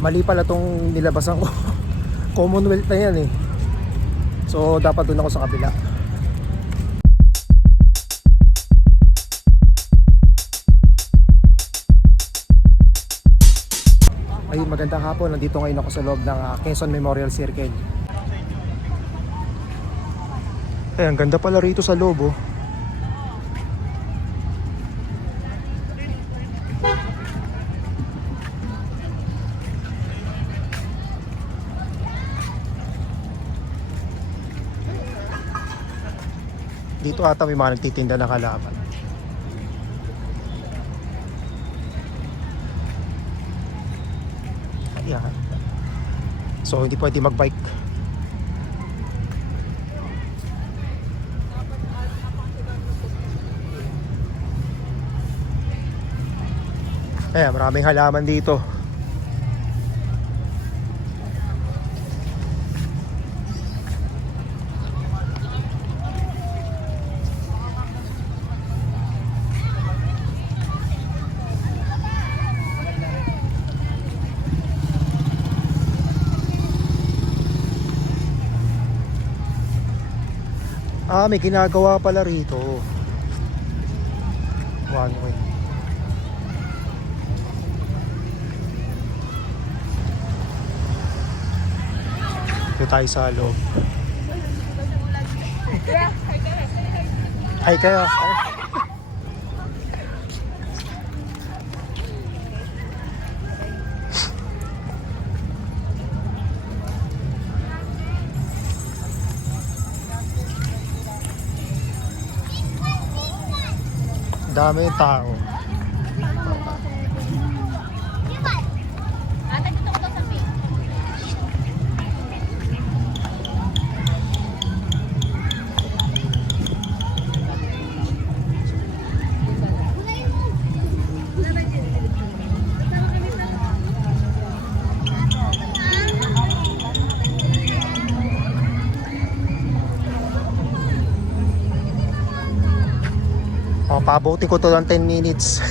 Mali pala tong nilabasan ko. Commonwealth na yan eh. So dapat doon ako sa kabila. Ayun, magandang hapon. Nandito ngayon ako sa loob ng ah, Quezon Memorial Circle. Eh, ang ganda pala rito sa loob oh. Dito ata may mga nagtitinda ng halaman. Ayan. So hindi pwede magbike. Ayan, maraming halaman dito. Ah, may ginagawa pala rito. One way. Dito tayo sa loob. Hi kayo. Ay. 咱没耽误 pabuti ko to ng 10 minutes.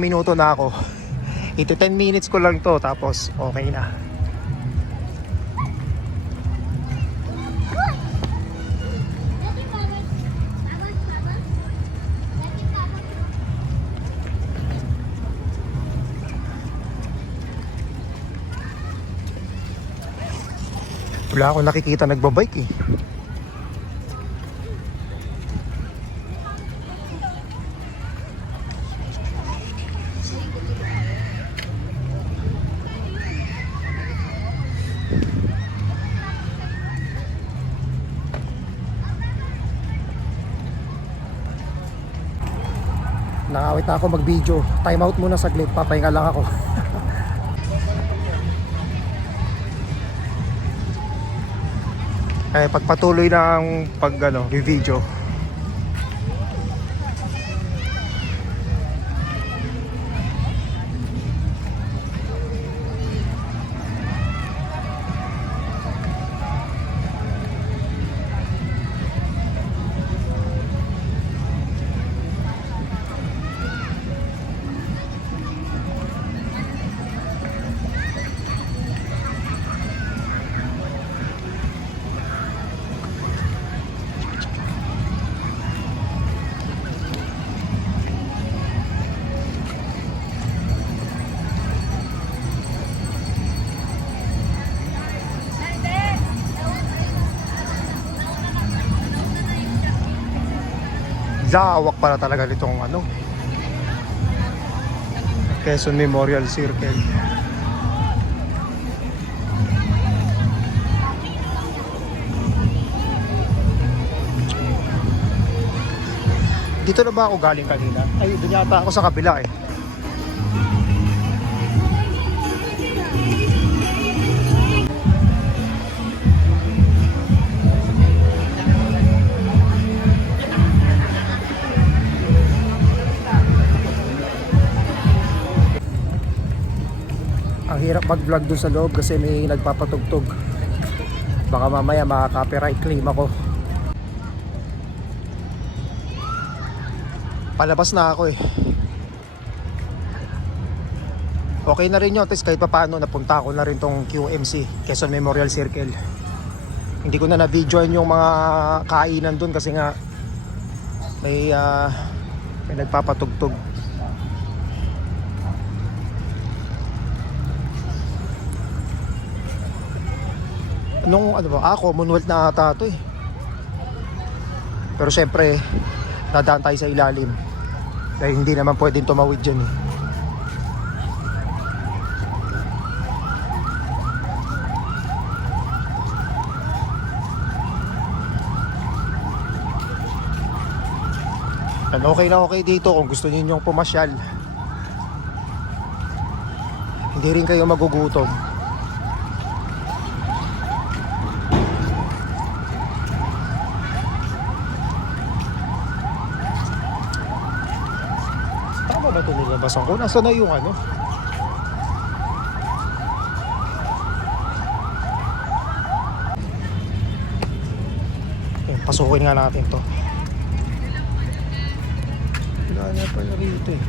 Minuto na ako. Ito 10 minutes ko lang to tapos okay na. Wala akong nakikita nagbabike eh. Nakawit na ako mag-video. Time out muna saglit. Papahinga lang ako. eh, pagpatuloy ng pag ano, video. Lawak pala talaga nitong ano. Quezon Memorial Circle. Dito na ba ako galing kanina? Ay, doon yata ako sa kabila eh. Ang hirap mag-vlog doon sa loob kasi may nagpapatugtog. Baka mamaya makaka-copyright claim ako. Palabas na ako eh. Okay na rin yun. Tapos kahit pa paano napunta ako na rin tong QMC, Quezon Memorial Circle. Hindi ko na na-videoan yung mga kainan doon kasi nga may, ah, may nagpapatugtog. Nung ano ba, ako, Commonwealth na ata ito eh. Pero syempre, dadaan tayo sa ilalim. Dahil hindi naman pwedeng tumawid dyan eh. And okay na okay dito kung gusto niyo pumasyal. Hindi rin kayo magugutom. Ito nilabasan ko? Nasaan na yung ano? Pasukin nga natin to. Wala na rito eh.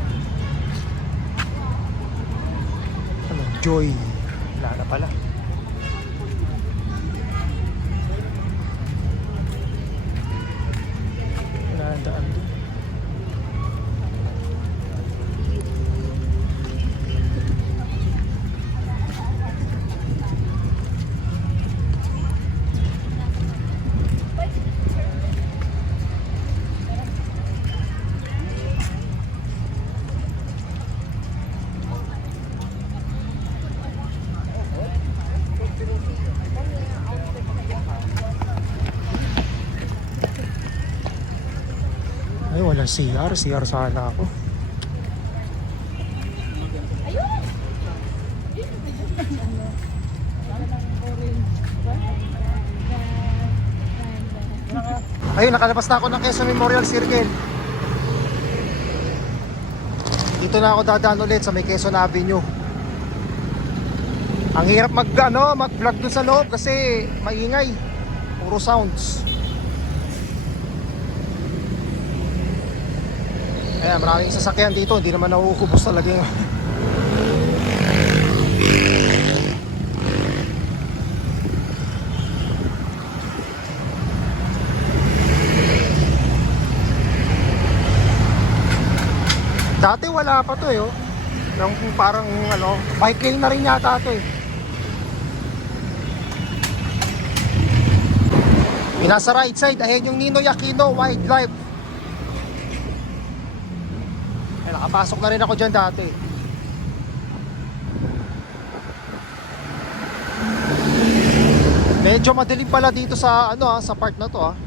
Ano? Joy. Wala na pala. Walang CR. CR sana ako. Ayun, nakalabas na ako ng Quezon Memorial Circle. Dito na ako dadaan ulit sa may Quezon Avenue. Ang hirap mag, ano, mag-vlog dun sa loob kasi maingay. Puro sounds. Ayan, maraming sasakyan dito. Hindi naman nauubos talaga yung... Dati wala pa to eh, oh. Nang parang ano, bike lane na rin yata to eh. Nasa right side, ayan yung Ninoy Aquino Wildlife. Ay, nakapasok na rin ako dyan dati. Medyo madilim pala dito sa ano ah, sa part na to ah.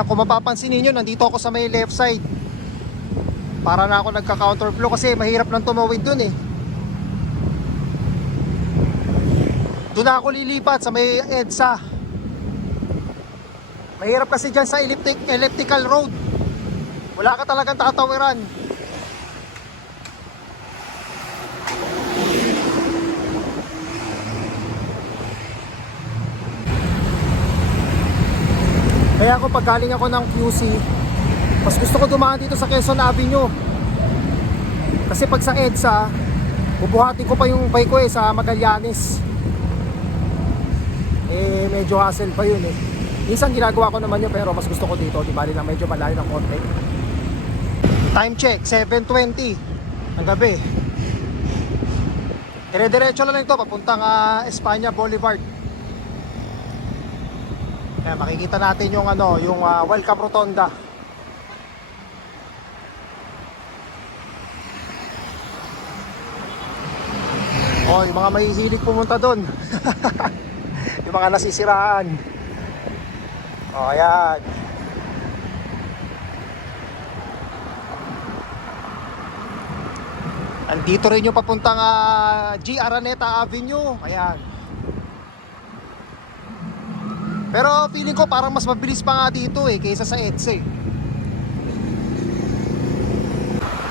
Kaya kung mapapansin ninyo, nandito ako sa may left side. Para na ako nagka-counterflow kasi mahirap lang tumawid dun eh. Doon na ako lilipat sa may EDSA. Mahirap kasi dyan sa elliptic, elliptical road. Wala ka talagang tatawiran. Kaya ako pag galing ako ng QC, mas gusto ko dumaan dito sa Quezon Avenue. Kasi pag sa EDSA, bubuhatin ko pa yung bike ko eh sa Magallanes. Eh medyo hassle pa yun eh. Minsan ginagawa ko naman yun pero mas gusto ko dito. Di bali na medyo malayo ng konti. Time check, 7.20 ng gabi. Dire-diretso lang ito papuntang ah, Espanya Boulevard. Kaya makikita natin yung ano, yung ah, welcome rotonda. Oh, yung mga mahihilig pumunta doon. yung mga nasisiraan. Oh, ayan. Andito rin yung papuntang ah, G. Araneta Avenue. Ayan. Pero feeling ko parang mas mabilis pa nga dito eh kaysa sa EDSA. eh.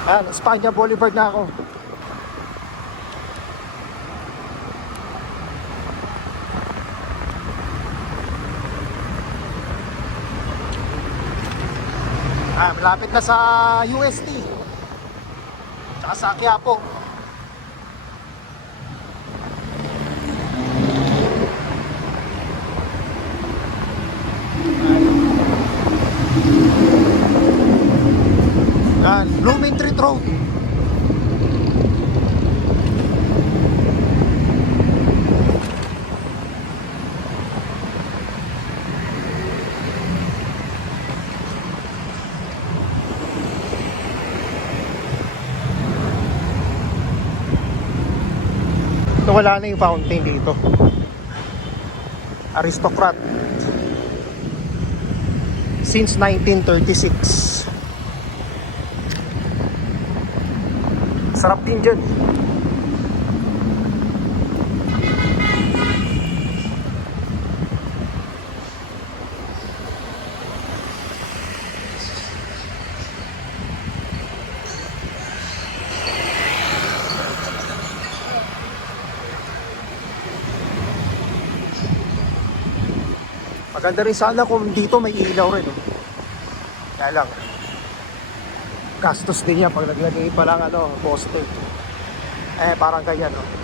Ayan, Espanya Boulevard na ako. Ah, malapit na sa UST. Tsaka sa Quiapo. Yan, Road. Nawala na yung fountain dito. Aristocrat. Since 1936. Sarap din dyan. Maganda rin sana kung dito may ilaw rin. Oh. Kaya lang, gastos din yan pag naglagay pa lang ano, poste. Eh, parang ganyan. Oh.